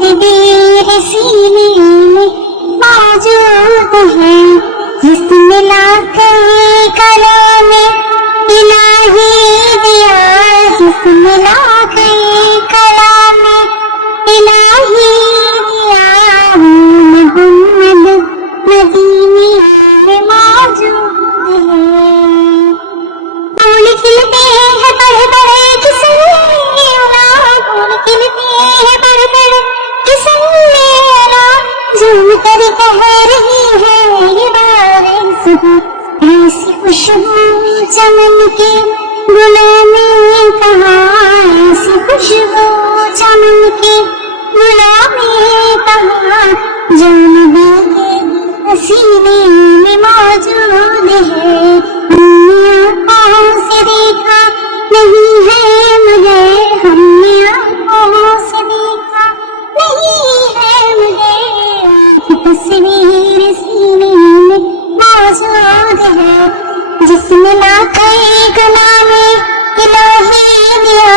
تصویر سینے میں موجود ہے، جس میں لاکھیں کلام الہی دیا، جس میں لاکھیں کلام الہی دیا، محمد مدینے میں موجود ہے۔ پھول کھلتے ہیں بڑے بڑے کسم پھول کھلتے ہیں بڑے بڑے قسم جھوم کر کہہ رہی ہے یہ بارش، ایسی خوشبو چمن کے گلوں میں کہاں، ایسی خوشبو چمن کے گلوں میں کہاں، جو نبی کے سینے میں موجود ہے۔ آنکھوں سے دیکھا نہیں ہے مگر، ہم نے آنکھوں سے دیکھا نہیں ہے مگر، تصویر سینے میں موجود ہے، جس میں لاکھیں کلام الہی دیا،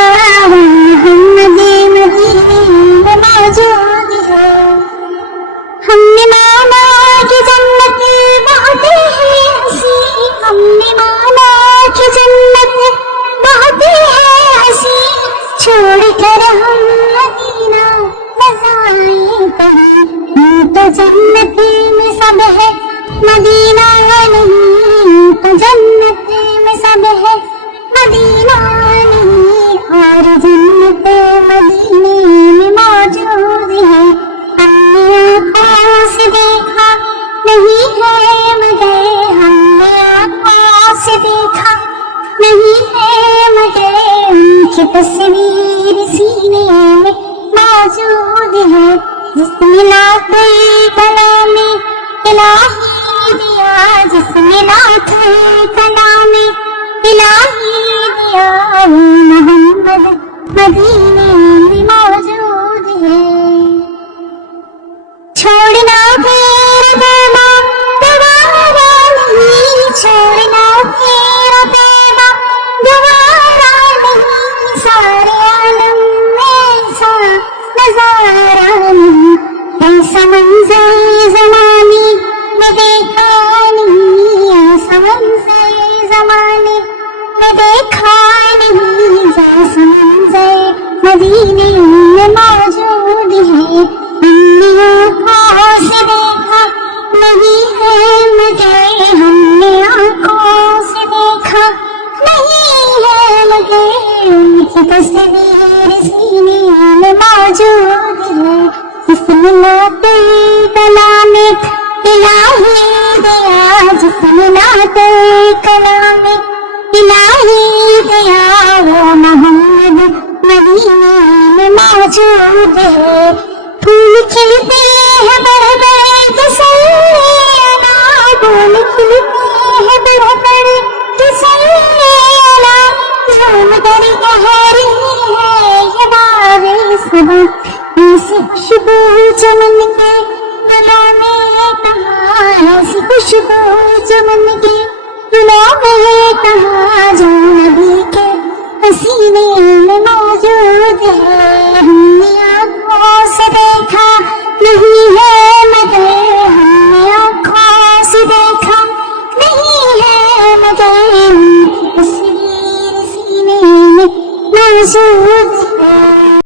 محمد مدینے میں موجود ہے۔ ہم نے مانا کہ جنت بہت ہے ہنسی، ہم نے مانا کہ جنت بہت ہے ہنسی، چھوڑ کر ہم مدینہ نہ جائیں کہیں، تو جنت میں سب ہے مدینہ نہیں، تو جنت میں سب ہے مدینہ نہیں، اور جنت مدینے میں موجود ہے۔ ہم نے آنکھوں سے دیکھا نہیں ہے مگر، ہم نے آنکھوں سے دیکھا نہیں ہے مگر، ان کی تصویر سینے میں موجود ہے، جس میں لاکھیں کلام الہی دیا، جس میں لاکھیں کلام الہی دیا، محمد مدینے میں موجود ہے۔ چھوڑنا تیرا پیغام دوبارہ نہیں، چھوڑنا تیرا پیغام دوبارہ نہیں، سارے عالم میں ایسا نظارہ نہیں، ایسا منظر زمانے میں دیکھا نہیں، ایسا منظر زمانے میں دیکھا نہیں، جیسا منظر مدینے میں موجود ہے۔ ہم نے آنکھوں سے دیکھا نہیں ہے مگر، ہم نے آنکھوں سے دیکھا نہیں ہے مگر، ان کی تصویر سینے میں موجود ہے، جس میں لاکھیں کلام الہی دیا، جس میں لاکھیں کلام الہی دیا، وہ محمد مدینے میں موجود ہے۔ پھول کھلتے ہیں بڑے بڑے تسلینا، پھول کھلتے ہیں بڑے بڑے تسلینا، جھوم کر کہہ رہی ہے یہ بارش، ایسی خوشبو چمن کے گلوں میں کہاں، ایسی خوشبو چمن کے گلوں میں کہاں، جو نبی کے سینے میں موجود ہے۔ ہم نے آنکھوں سے دیکھا نہیں ہے مگر، ہم نے آنکھوں سے دیکھا نہیں ہے مگر، ان کی تصویر سینے میں موجود